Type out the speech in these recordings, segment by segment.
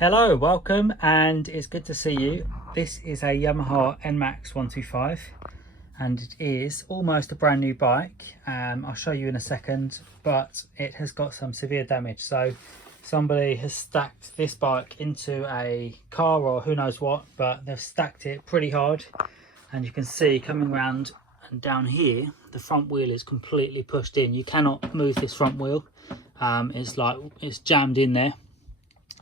Hello, welcome, and it's good to see you. This is a Yamaha NMAX 125 and it is almost a brand new bike. I'll show you in a second, but it has got some severe damage. So somebody has stacked this bike into a car or who knows what, but they've stacked it pretty hard, and you can see coming round and down here the front wheel is completely pushed in. You cannot move this front wheel. It's jammed in there.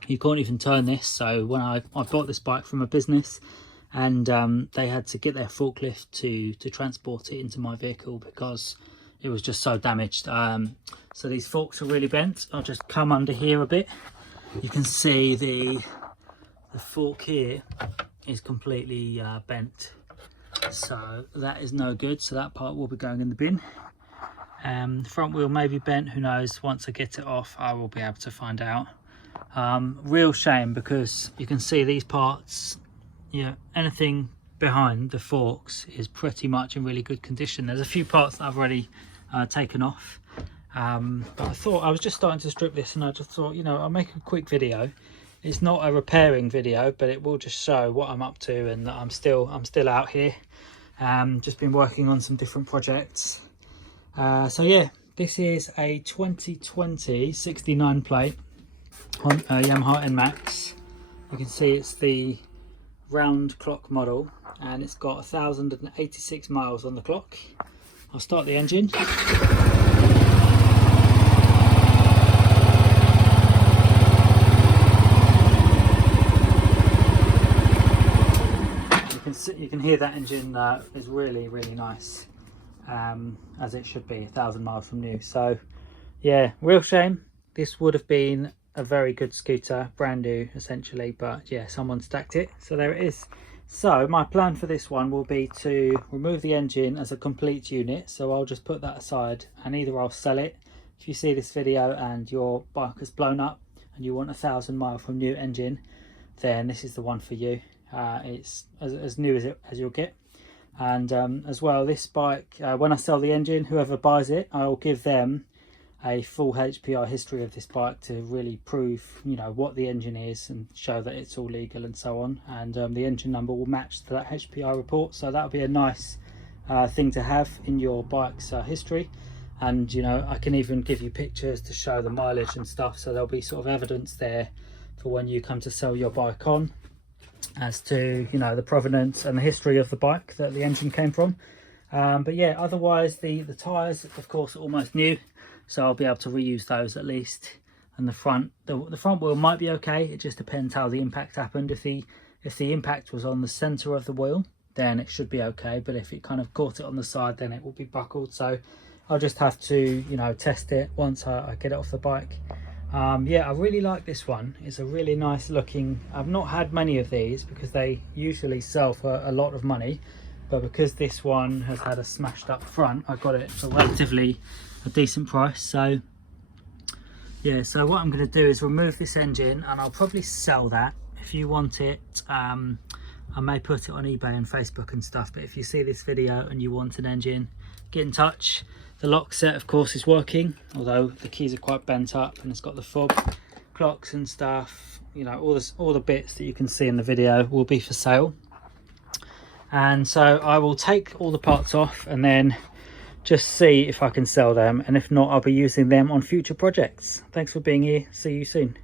You can't even turn this. So when I bought this bike from a business, and they had to get their forklift to transport it into my vehicle because it was just so damaged. So these forks are really bent. I'll just come under here a bit. You can see the fork here is completely bent, so that is no good. So that part will be going in the bin. The front wheel may be bent, who knows. Once I get it off, I will be able to find out. Real shame, because you can see these parts, anything behind the forks is pretty much in really good condition. There's a few parts that I've already taken off, but I thought, I was just starting to strip this and I just thought, I'll make a quick video. It's not a repairing video, but it will just show what I'm up to and that I'm still out here. Just been working on some different projects. So yeah, this is a 2020 69 plate on Yamaha NMAX. You can see it's the round clock model and it's got 1,086 miles on the clock. I'll start the engine. You can hear that engine is really nice, as it should be, 1,000 miles from new. So yeah, real shame. This would have been a very good scooter, brand new essentially, but yeah, someone stacked it, so there it is. So my plan for this one will be to remove the engine as a complete unit, so I'll just put that aside and either I'll sell it. If you see this video and your bike has blown up and you want 1,000 mile from new engine, then this is the one for you. It's as new as you'll get. And as well, this bike, when I sell the engine, whoever buys it, I will give them a full HPI history of this bike to really prove what the engine is and show that it's all legal and so on. And the engine number will match to that HPI report, so that'll be a nice thing to have in your bike's history. And I can even give you pictures to show the mileage and stuff, so there'll be sort of evidence there for when you come to sell your bike on, as to the provenance and the history of the bike that the engine came from. But yeah, otherwise the tires of course are almost new, so I'll be able to reuse those at least. And the front wheel might be okay. It just depends how the impact happened. If the impact was on the center of the wheel, then it should be okay, but if it kind of caught it on the side, then it will be buckled. So I'll just have to test it once I get it off the bike. Yeah, I really like this one. It's a really nice looking. I've not had many of these because they usually sell for a lot of money, but because this one has had a smashed up front, I got it for relatively a decent price. So yeah, so what I'm going to do is remove this engine and I'll probably sell that. If you want it, I may put it on eBay and Facebook and stuff, but if you see this video and you want an engine, get in touch. The lock set of course is working, although the keys are quite bent up, and it's got the fob clocks and stuff. All the bits that you can see in the video will be for sale. And so I will take all the parts off and then just see if I can sell them, and if not, I'll be using them on future projects. Thanks for being here. See you soon.